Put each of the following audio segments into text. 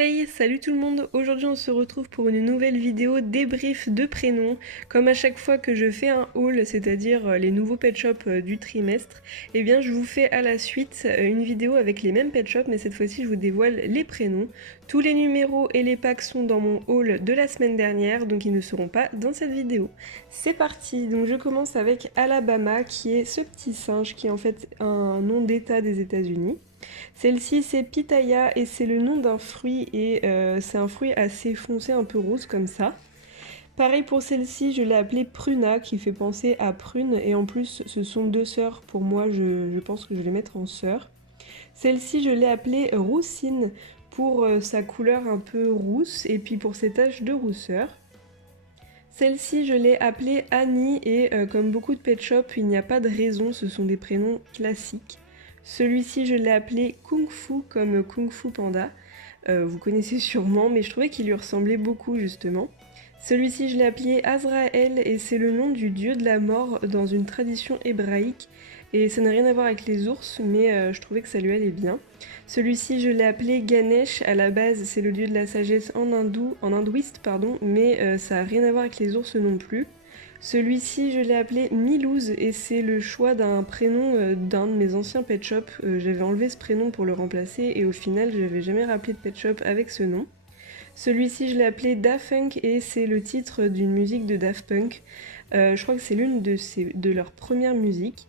Hey, salut tout le monde! Aujourd'hui on se retrouve pour une nouvelle vidéo débrief de prénoms. Comme à chaque fois que je fais un haul, c'est-à-dire les nouveaux pet shops du trimestre, eh bien je vous fais à la suite une vidéo avec les mêmes pet shops, mais cette fois-ci je vous dévoile les prénoms. Tous les numéros et les packs sont dans mon haul de la semaine dernière, donc ils ne seront pas dans cette vidéo. C'est parti! Donc je commence avec Alabama, qui est ce petit singe qui est en fait un nom d'état des États-Unis. Celle-ci c'est Pitaya et c'est le nom d'un fruit et c'est un fruit assez foncé, un peu rose comme ça. Pareil pour celle-ci, je l'ai appelée Pruna qui fait penser à prune et en plus ce sont deux sœurs. Pour moi, je pense que je vais les mettre en sœurs. Celle-ci, je l'ai appelée Roussine pour sa couleur un peu rousse et puis pour ses taches de rousseur. Celle-ci, je l'ai appelée Annie et comme beaucoup de pet shops, il n'y a pas de raison, ce sont des prénoms classiques. Celui-ci, je l'ai appelé Kung Fu comme Kung Fu Panda. Vous connaissez sûrement, mais je trouvais qu'il lui ressemblait beaucoup justement. Celui-ci, je l'ai appelé Azraël et c'est le nom du dieu de la mort dans une tradition hébraïque. Et ça n'a rien à voir avec les ours, mais je trouvais que ça lui allait bien. Celui-ci, je l'ai appelé Ganesh. À la base, c'est le dieu de la sagesse en hindouiste, pardon, mais ça n'a rien à voir avec les ours non plus. Celui-ci, je l'ai appelé Milouz et c'est le choix d'un prénom d'un de mes anciens pet shops. J'avais enlevé ce prénom pour le remplacer et au final, je n'avais jamais rappelé de pet shop avec ce nom. Celui-ci, je l'ai appelé Daft Punk et c'est le titre d'une musique de Daft Punk. Je crois que c'est l'une de leurs premières musiques.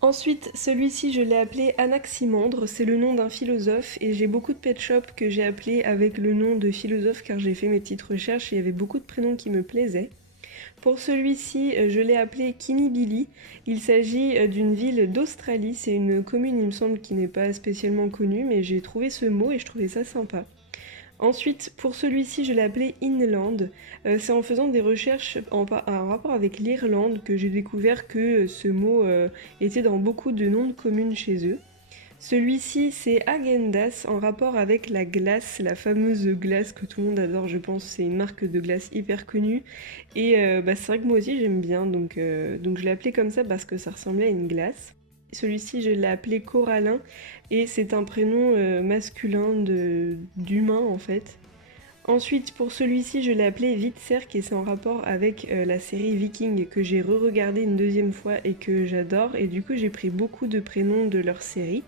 Ensuite, celui-ci, je l'ai appelé Anaximandre, c'est le nom d'un philosophe et j'ai beaucoup de pet shops que j'ai appelés avec le nom de philosophe car j'ai fait mes petites recherches et il y avait beaucoup de prénoms qui me plaisaient. Pour celui-ci, je l'ai appelé Kinnibilly. Il s'agit d'une ville d'Australie, c'est une commune, il me semble, qui n'est pas spécialement connue, mais j'ai trouvé ce mot et je trouvais ça sympa. Ensuite, pour celui-ci, je l'ai appelé Inland. C'est en faisant des recherches en rapport avec l'Irlande que j'ai découvert que ce mot était dans beaucoup de noms de communes chez eux. Celui-ci, c'est Häagen-Dazs en rapport avec la glace, la fameuse glace que tout le monde adore, je pense. C'est une marque de glace hyper connue. Et c'est vrai que moi aussi j'aime bien, donc je l'ai appelé comme ça parce que ça ressemblait à une glace. Celui-ci, je l'ai appelé Corallin et c'est un prénom masculin d'humain en fait. Ensuite, pour celui-ci, je l'ai appelé Vitserk et c'est en rapport avec la série Viking que j'ai re-regardé une deuxième fois et que j'adore. Et du coup, j'ai pris beaucoup de prénoms de leur série.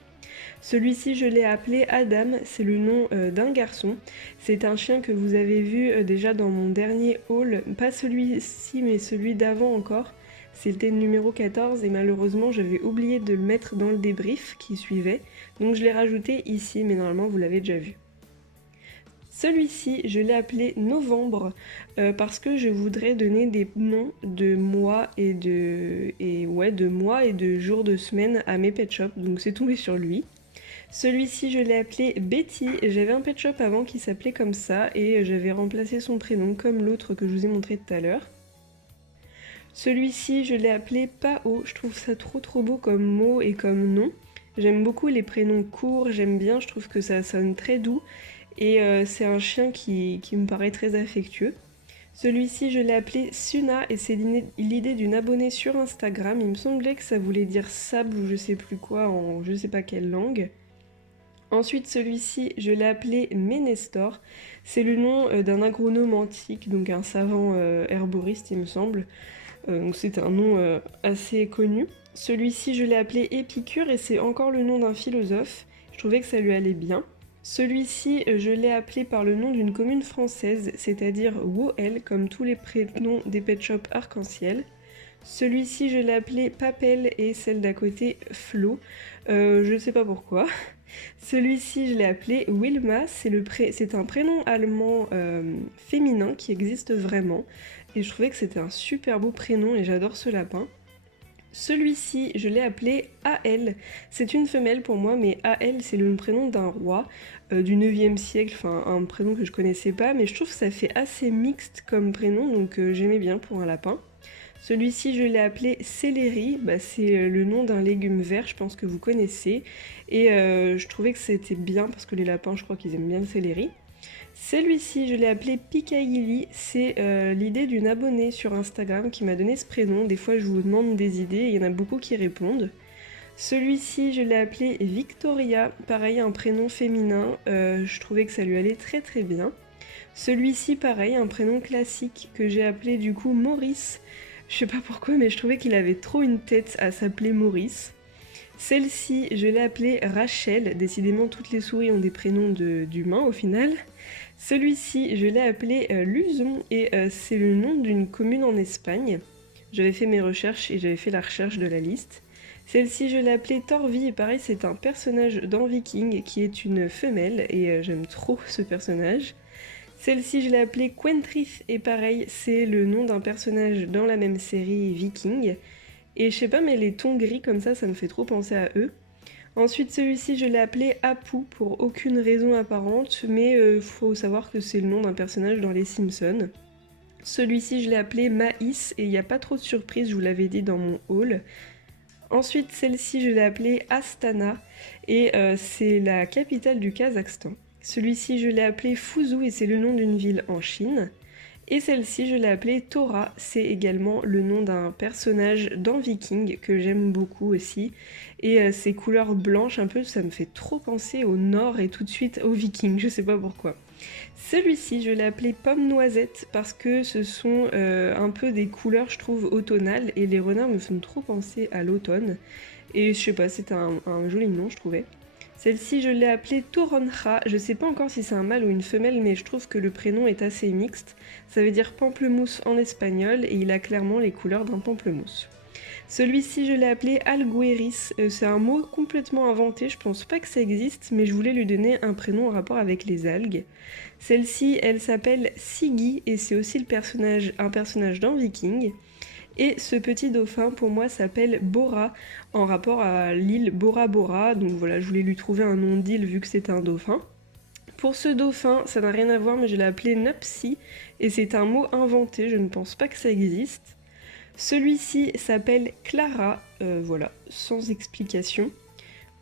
Celui-ci, je l'ai appelé Adam, c'est le nom d'un garçon. C'est un chien que vous avez vu déjà dans mon dernier haul, pas celui-ci mais celui d'avant encore. C'était le numéro 14 et malheureusement j'avais oublié de le mettre dans le débrief qui suivait. Donc je l'ai rajouté ici mais normalement vous l'avez déjà vu. Celui-ci, je l'ai appelé Novembre parce que je voudrais donner des noms de mois de mois et de jours de semaine à mes pet shops, donc c'est tombé sur lui. Celui-ci, je l'ai appelé Betty. J'avais un pet shop avant qui s'appelait comme ça et j'avais remplacé son prénom comme l'autre que je vous ai montré tout à l'heure. Celui-ci, je l'ai appelé Pao. Je trouve ça trop beau comme mot et comme nom. J'aime beaucoup les prénoms courts, j'aime bien, je trouve que ça sonne très doux. Et c'est un chien qui me paraît très affectueux. Celui-ci, je l'ai appelé Suna et c'est l'idée d'une abonnée sur Instagram. Il me semblait que ça voulait dire sable ou je sais plus quoi en je sais pas quelle langue. Ensuite, celui-ci, je l'ai appelé Ménestor. C'est le nom d'un agronome antique, donc un savant herboriste, il me semble. Donc c'est un nom assez connu. Celui-ci, je l'ai appelé Épicure et c'est encore le nom d'un philosophe. Je trouvais que ça lui allait bien. Celui-ci, je l'ai appelé par le nom d'une commune française, c'est-à-dire Woel, comme tous les prénoms des pet shops arc-en-ciel. Celui-ci, je l'ai appelé Papel et celle d'à côté Flo. Je ne sais pas pourquoi. Celui-ci, je l'ai appelé Wilma. C'est un prénom allemand féminin qui existe vraiment. Et je trouvais que c'était un super beau prénom et j'adore ce lapin. Celui-ci, je l'ai appelé AL. C'est une femelle pour moi, mais AL, c'est le prénom d'un roi du 9e siècle, enfin un prénom que je connaissais pas, mais je trouve que ça fait assez mixte comme prénom, donc j'aimais bien pour un lapin. Celui-ci, je l'ai appelé céleri, c'est le nom d'un légume vert, je pense que vous connaissez, et je trouvais que c'était bien parce que les lapins, je crois qu'ils aiment bien le céleri. Celui-ci, je l'ai appelé Pikaili, c'est l'idée d'une abonnée sur Instagram qui m'a donné ce prénom. Des fois, je vous demande des idées et il y en a beaucoup qui répondent. Celui-ci, je l'ai appelé Victoria, pareil, un prénom féminin, je trouvais que ça lui allait très très bien. Celui-ci, pareil, un prénom classique que j'ai appelé du coup Maurice. Je sais pas pourquoi, mais je trouvais qu'il avait trop une tête à s'appeler Maurice. Celle-ci, je l'ai appelée Rachel. Décidément, toutes les souris ont des prénoms d'humains au final. Celui-ci, je l'ai appelé Luzon et c'est le nom d'une commune en Espagne. J'avais fait mes recherches et j'avais fait la recherche de la liste. Celle-ci, je l'ai appelée Torvi et pareil, c'est un personnage dans Viking qui est une femelle et j'aime trop ce personnage. Celle-ci, je l'ai appelée Quentrith et pareil, c'est le nom d'un personnage dans la même série Viking. Et je sais pas, mais les tons gris comme ça me fait trop penser à eux. Ensuite, celui-ci, je l'ai appelé Apu pour aucune raison apparente, mais faut savoir que c'est le nom d'un personnage dans Les Simpsons. Celui-ci, je l'ai appelé Maïs et il n'y a pas trop de surprise, je vous l'avais dit dans mon haul. Ensuite, celle-ci, je l'ai appelée Astana et c'est la capitale du Kazakhstan. Celui-ci, je l'ai appelé Fuzhou et c'est le nom d'une ville en Chine. Et celle-ci, je l'ai appelée Tora, c'est également le nom d'un personnage dans Viking que j'aime beaucoup aussi. Et ces couleurs blanches un peu, ça me fait trop penser au nord et tout de suite aux Vikings, je sais pas pourquoi. Celui-ci, je l'ai appelé Pomme Noisette parce que ce sont un peu des couleurs, je trouve, automnales et les renards me font trop penser à l'automne. Et je sais pas, c'est un joli nom, je trouvais. Celle-ci, je l'ai appelée Toronja. Je sais pas encore si c'est un mâle ou une femelle, mais je trouve que le prénom est assez mixte. Ça veut dire pamplemousse en espagnol et il a clairement les couleurs d'un pamplemousse. Celui-ci, je l'ai appelé Algueris. C'est un mot complètement inventé, je pense pas que ça existe, mais je voulais lui donner un prénom en rapport avec les algues. Celle-ci, elle s'appelle Siggy et c'est aussi un personnage dans Viking. Et ce petit dauphin, pour moi, s'appelle Bora, en rapport à l'île Bora Bora. Donc voilà, je voulais lui trouver un nom d'île vu que c'était un dauphin. Pour ce dauphin, ça n'a rien à voir, mais je l'ai appelé Nupsi, et c'est un mot inventé, je ne pense pas que ça existe. Celui-ci s'appelle Clara, voilà, sans explication.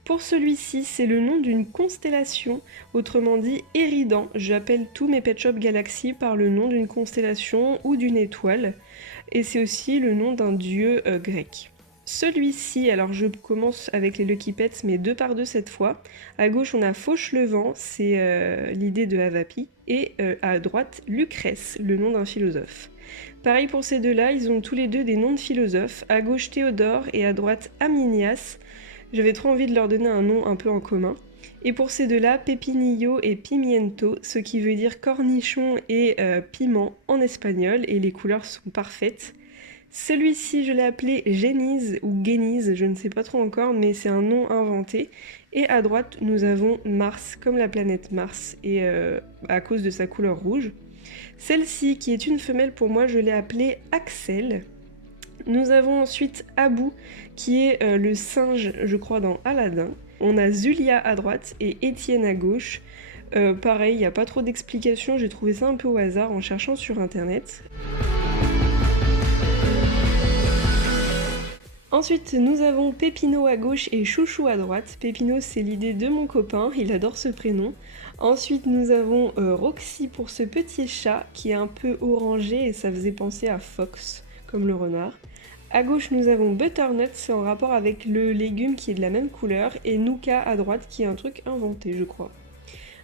Pour celui-ci, c'est le nom d'une constellation, autrement dit Éridan. J'appelle tous mes Pet Shop Galaxy par le nom d'une constellation ou d'une étoile. Et c'est aussi le nom d'un dieu grec. Celui-ci, alors je commence avec les Lucky Pets, mais 2 par 2 cette fois. À gauche, on a Fauchelevent, c'est l'idée de Avapi. Et à droite, Lucrèce, le nom d'un philosophe. Pareil pour ces deux-là, ils ont tous les deux des noms de philosophes. À gauche, Théodore et à droite, Aminias. J'avais trop envie de leur donner un nom un peu en commun. Et pour ces deux-là, Pepinillo et Pimiento, ce qui veut dire cornichon et piment en espagnol, et les couleurs sont parfaites. Celui-ci, je l'ai appelé Génise ou Guénise, je ne sais pas trop encore, mais c'est un nom inventé. Et à droite, nous avons Mars, comme la planète Mars, et à cause de sa couleur rouge. Celle-ci, qui est une femelle pour moi, je l'ai appelée Axel. Nous avons ensuite Abou, qui est le singe, je crois, dans Aladdin. On a Zulia à droite et Étienne à gauche. Pareil, il n'y a pas trop d'explications, j'ai trouvé ça un peu au hasard en cherchant sur internet. Ensuite, nous avons Pépino à gauche et Chouchou à droite. Pépino, c'est l'idée de mon copain, il adore ce prénom. Ensuite, nous avons Roxy pour ce petit chat qui est un peu orangé et ça faisait penser à Fox, comme le renard. À gauche, nous avons Butternut, c'est en rapport avec le légume qui est de la même couleur, et Nuka à droite qui est un truc inventé, je crois.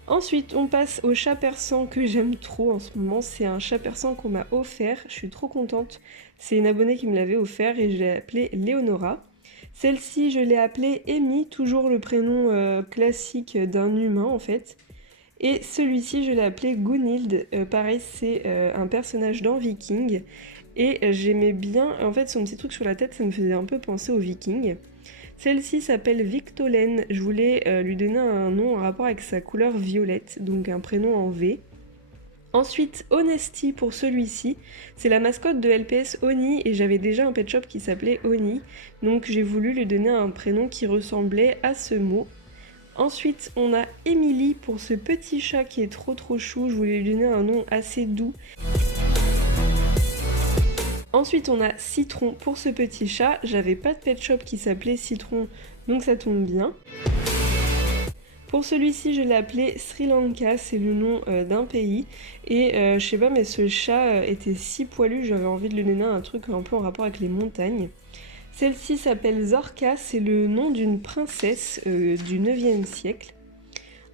Ensuite, on passe au chat persan que j'aime trop en ce moment. C'est un chat persan qu'on m'a offert, je suis trop contente. C'est une abonnée qui me l'avait offert et je l'ai appelée Léonora. Celle-ci, je l'ai appelée Amy, toujours le prénom classique d'un humain en fait. Et celui-ci, je l'ai appelé Gunhild. Pareil, c'est un personnage dans Viking. Et j'aimais bien, en fait, son petit truc sur la tête, ça me faisait un peu penser aux Vikings. Celle-ci s'appelle Victolène. Je voulais lui donner un nom en rapport avec sa couleur violette, donc un prénom en V. Ensuite, Honesty pour celui-ci. C'est la mascotte de LPS Oni et j'avais déjà un pet shop qui s'appelait Oni. Donc j'ai voulu lui donner un prénom qui ressemblait à ce mot. Ensuite, on a Emily pour ce petit chat qui est trop chou. Je voulais lui donner un nom assez doux. Ensuite, on a Citron pour ce petit chat. J'avais pas de pet shop qui s'appelait Citron, donc ça tombe bien. Pour celui-ci, je l'ai appelé Sri Lanka, c'est le nom d'un pays. Et je sais pas, mais ce chat était si poilu, j'avais envie de lui donner un truc un peu en rapport avec les montagnes. Celle-ci s'appelle Zorka, c'est le nom d'une princesse du 9e siècle.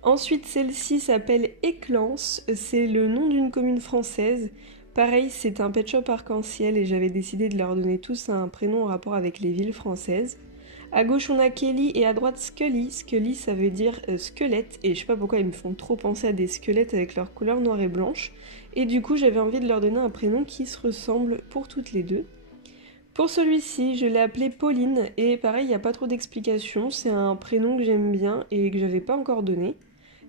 Ensuite, celle-ci s'appelle Éclance, c'est le nom d'une commune française. Pareil, c'est un pet shop arc-en-ciel et j'avais décidé de leur donner tous un prénom en rapport avec les villes françaises. À gauche, on a Kelly et à droite Scully. Scully, ça veut dire squelette et je sais pas pourquoi ils me font trop penser à des squelettes avec leur couleur noire et blanche. Et du coup, j'avais envie de leur donner un prénom qui se ressemble pour toutes les deux. Pour celui-ci, je l'ai appelé Pauline et pareil, il n'y a pas trop d'explications, c'est un prénom que j'aime bien et que j'avais pas encore donné.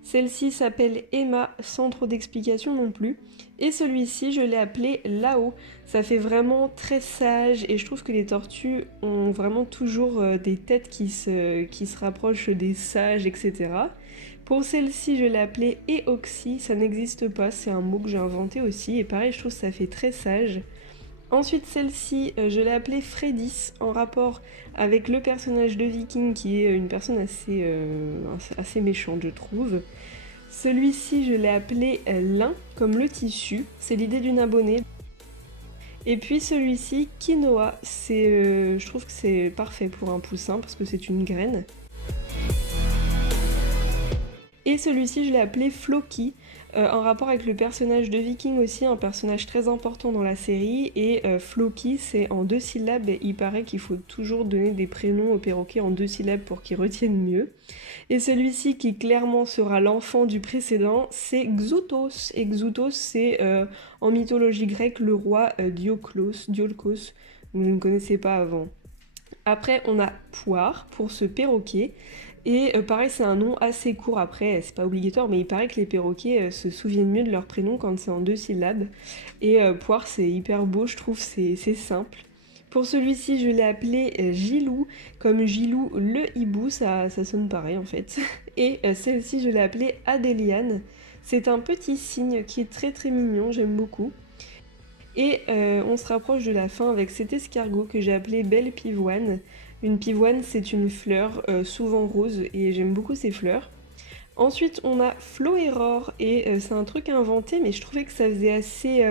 Celle-ci s'appelle Emma, sans trop d'explications non plus. Et celui-ci, je l'ai appelé Lao. Ça fait vraiment très sage et je trouve que les tortues ont vraiment toujours des têtes qui se rapprochent des sages, etc. Pour celle-ci, je l'ai appelée Eoxy, ça n'existe pas, c'est un mot que j'ai inventé aussi. Et pareil, je trouve que ça fait très sage. Ensuite, celle-ci, je l'ai appelée Freydis, en rapport avec le personnage de Viking, qui est une personne assez méchante, je trouve. Celui-ci, je l'ai appelé Lin, comme le tissu, c'est l'idée d'une abonnée. Et puis celui-ci, Quinoa, je trouve que c'est parfait pour un poussin, parce que c'est une graine. Et celui-ci, je l'ai appelé Floki, en rapport avec le personnage de Viking aussi, un personnage très important dans la série. Et Floki, c'est en 2 syllabes, et il paraît qu'il faut toujours donner des prénoms aux perroquets en 2 syllabes pour qu'ils retiennent mieux. Et celui-ci, qui clairement sera l'enfant du précédent, c'est Xoutos. Et Xoutos, c'est en mythologie grecque le roi Diolkos, que je ne connaissais pas avant. Après, on a Poire pour ce perroquet. Et pareil, c'est un nom assez court après, c'est pas obligatoire, mais il paraît que les perroquets se souviennent mieux de leur prénom quand c'est en 2 syllabes. Et Poire, c'est hyper beau, je trouve, c'est simple. Pour celui-ci, je l'ai appelé Gilou, comme Gilou le hibou, ça sonne pareil en fait. Et celle-ci, je l'ai appelée Adéliane. C'est un petit cygne qui est très très mignon, j'aime beaucoup. Et on se rapproche de la fin avec cet escargot que j'ai appelé Belle Pivoine. Une pivoine, c'est une fleur souvent rose et j'aime beaucoup ces fleurs. Ensuite, on a Floéror et c'est un truc inventé, mais je trouvais que ça faisait assez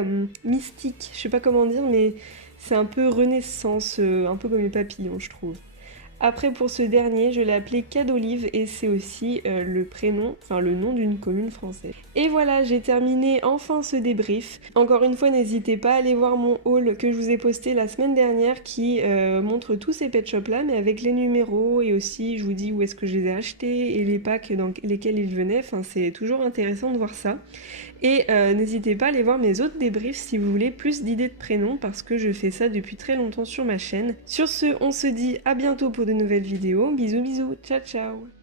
mystique. Je sais pas comment dire, mais c'est un peu renaissance, un peu comme les papillons, je trouve. Après, pour ce dernier, je l'ai appelé Cadolive et c'est aussi le nom d'une commune française. Et voilà, j'ai terminé enfin ce débrief. Encore une fois, n'hésitez pas à aller voir mon haul que je vous ai posté la semaine dernière qui montre tous ces pet shops là, mais avec les numéros et aussi je vous dis où est-ce que je les ai achetés et les packs dans lesquels ils venaient. Enfin, c'est toujours intéressant de voir ça. Et n'hésitez pas à aller voir mes autres débriefs si vous voulez plus d'idées de prénoms parce que je fais ça depuis très longtemps sur ma chaîne. Sur ce, on se dit à bientôt pour de nouvelles vidéos. Bisous bisous, ciao ciao.